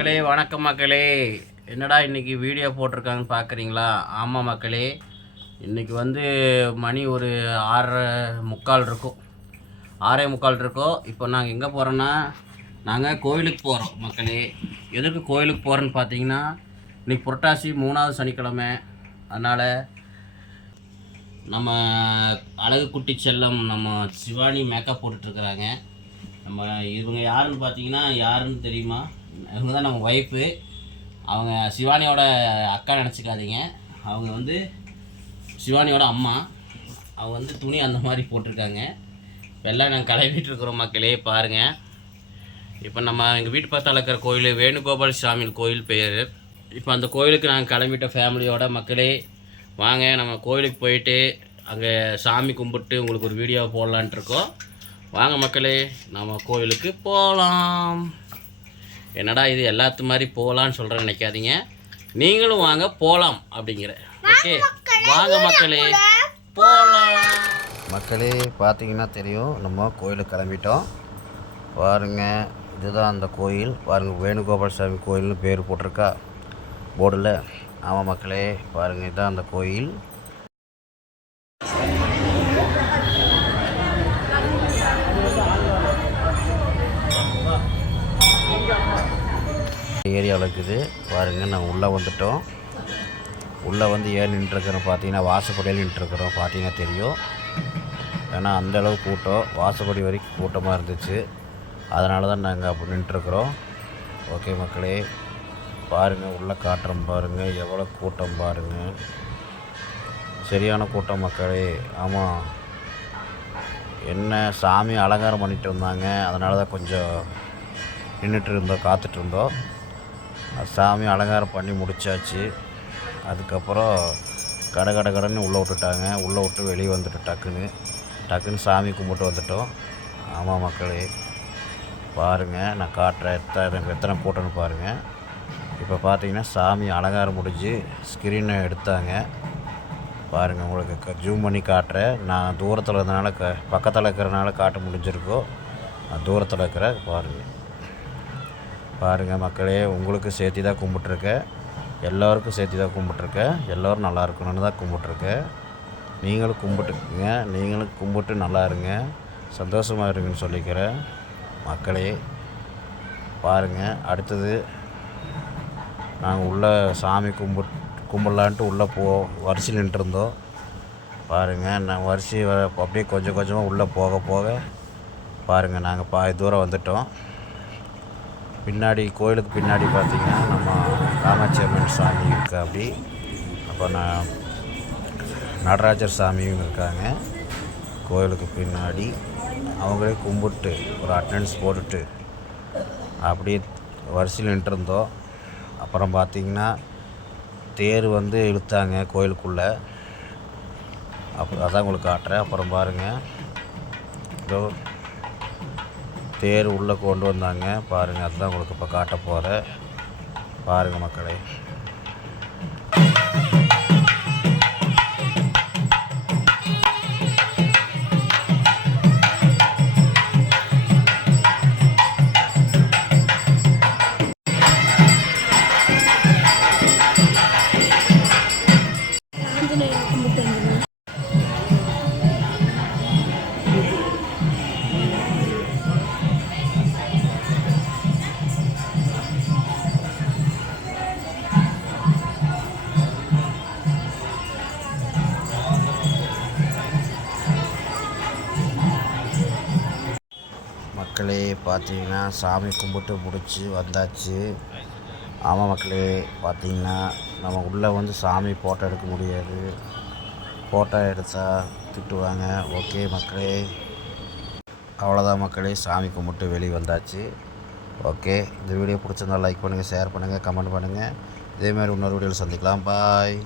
மக்களே வணக்கம் மக்களே. என்னடா இன்றைக்கி வீடியோ போட்டிருக்காங்கன்னு பார்க்குறீங்களா? ஆமாம் மக்களே, இன்றைக்கி வந்து மணி ஒரு 6:45 இருக்கும். 6:45 இருக்கும். இப்போ நாங்கள் எங்கே போகிறோன்னா, நாங்கள் கோயிலுக்கு போகிறோம் மக்களே. எதுக்கு கோயிலுக்கு போகிறோன்னு பார்த்தீங்கன்னா, இன்றைக்கி புரட்டாசி 3வது சனிக்கிழமை. அதனால் நம்ம அழகு குட்டி செல்லம் நம்ம சிவானி மேக்கப் போட்டுட்ருக்குறாங்க. இவங்க யாருன்னு பார்த்தீங்கன்னா, யாருன்னு தெரியுமா? இவங்க தான் நம்ம ஒய்ஃபு. அவங்க சிவானியோட அக்கா நினச்சிக்காதீங்க. அவங்க வந்து சிவானியோட அம்மா. அவங்க வந்து துணி அந்த மாதிரி போட்டிருக்காங்க. இப்போ எல்லாம் நாங்கள் கிளம்பிட்டுருக்குறோம் மக்களே, பாருங்கள். இப்போ நம்ம எங்கள் வீட்டு பக்கத்தில் இருக்கிற கோயில் வேணுகோபால் சாமி கோயில் பேர். இப்போ அந்த கோயிலுக்கு நாங்கள் கிளம்பிட்ட ஃபேமிலியோட மக்களே. வாங்க நம்ம கோயிலுக்கு போயிட்டு அங்கே சாமி கும்பிட்டு உங்களுக்கு ஒரு வீடியோ போடலான்ட்ருக்கோம். வாங்க மக்களே, நம்ம கோயிலுக்கு போகலாம். என்னடா இது எல்லாத்து மாதிரி போகலான்னு சொல்கிறேன்னு நினைக்காதீங்க. நீங்களும் வாங்க போகலாம் அப்படிங்கிற. ஓகே வாங்க மக்களே போகலாம். மக்களே பார்த்தீங்கன்னா தெரியும், நம்ம கோயிலுக்கு கிளம்பிட்டோம். பாருங்கள், இதுதான் அந்த கோயில். பாருங்கள், வேணுகோபால் சாமி கோயில்னு பேர் போட்டிருக்கா போர்டில். ஆமாம் மக்களே, பாருங்கள், இதுதான் அந்த கோயில். ஏரியாவில் இருக்குது. பாருங்கள், நம்ம உள்ளே வந்துட்டோம். உள்ளே வந்து ஏன் நின்றுருக்கிறோம் பார்த்தீங்கன்னா, வாசப்படியில் நின்றுருக்குறோம். பார்த்தீங்கன்னா தெரியும். ஏன்னா அந்தளவு கூட்டம், வாசப்படி வரைக்கும் கூட்டமாக இருந்துச்சு. அதனால தான் நாங்கள் அப்படி நின்றுருக்குறோம். ஓகே மக்களே, பாருங்கள், உள்ளே காட்டுறோம். பாருங்கள் எவ்வளோ கூட்டம் பாருங்கள். சரியான கூட்டம் மக்களே. ஆமாம், என்ன சாமி அலங்காரம் பண்ணிகிட்டு இருந்தாங்க. அதனால தான் கொஞ்சம் நின்றுட்டு இருந்தோம், காத்துட்ருந்தோம். சாமி அலங்காரம் பண்ணி முடித்தாச்சு. அதுக்கப்புறம் கடன்னு உள்ளே விட்டுட்டாங்க. உள்ளே விட்டு வெளியே வந்துட்டோம். டக்குன்னு சாமி கும்பிட்டு வந்துட்டோம். ஆமாம் மக்களே, பாருங்கள், நான் காட்டுறேன் எத்தனை கூட்டம்னு பாருங்கள். இப்போ பார்த்தீங்கன்னா சாமி அலங்காரம் முடிஞ்சு ஸ்க்ரீனை எடுத்தாங்க. பாருங்கள், உங்களுக்கு ஜூம் பண்ணி காட்டுறேன். நான் தூரத்தில் இருந்தனால பக்கத்தில் இருக்கிறனால காட்ட முடிஞ்சிருக்கோம். நான் தூரத்தில் இருக்கிற பாருங்கள் மக்களே, உங்களுக்கு சேர்த்து தான் கும்பிட்ருக்கேன். எல்லோருக்கும் சேர்த்து தான் கும்பிட்ருக்கேன். எல்லோரும் நல்லா இருக்கணும்னு தான் கும்பிட்ருக்கேன். நீங்களும் கும்பிட்டுக்குங்க. நீங்களும் கும்பிட்டு நல்லா இருங்க, சந்தோஷமாக இருங்கன்னு சொல்லிக்கிறேன் மக்களே. பாருங்கள், அடுத்தது நாங்கள் உள்ளே சாமி கும்பிட்லான்ட்டு உள்ளே வரிசையில் நின்றுருந்தோம். பாருங்கள், நான் வரிசை அப்படியே கொஞ்சம் கொஞ்சமாக உள்ளே போக பாருங்கள், நாங்கள் பாதி தூரம் வந்துட்டோம். பின்னாடி கோயிலுக்கு பின்னாடி பார்த்திங்கன்னா நம்ம காமாட்சி அம்மன் சாமி இருக்குது. அப்படி அப்போ நடராஜர் சாமியும் இருக்காங்க கோயிலுக்கு பின்னாடி. அவங்களே கும்பிட்டு ஒரு அட்டெண்டன்ஸ் போட்டுட்டு அப்படியே வரிசையில் நின்றுருந்தோம். அப்புறம் பார்த்திங்கன்னா தேர் வந்து இழுத்தாங்க கோயிலுக்குள்ளே. அதான் உங்களுக்கு காட்டுறேன். அப்புறம் பாருங்கள், இதோ தேர் உள்ளே கொண்டு வந்தாங்க. பாருங்கள், அதுதான் உங்களுக்கு இப்போ காட்ட போகிறேன். பாருங்கள் மக்களே. மக்களே பார்த்தீங்கன்னா சாமி கும்பிட்டு முடிச்சு வந்தாச்சு. ஆமாம் மக்களே, பார்த்தீங்கன்னா நம்ம உள்ளே வந்து சாமி ஃபோட்டோ எடுக்க முடியாது. ஃபோட்டோ எடுத்தால் திட்டுவாங்க. ஓகே மக்களே, அவ்வளோதான் மக்களே, சாமி கும்பிட்டு வெளியே வந்தாச்சு. ஓகே, இந்த வீடியோ பிடிச்சிருந்தா லைக் பண்ணுங்கள், ஷேர் பண்ணுங்கள், கமெண்ட் பண்ணுங்கள். இதேமாதிரி இன்னொரு வீடியோவில் சந்திக்கலாம். பாய்.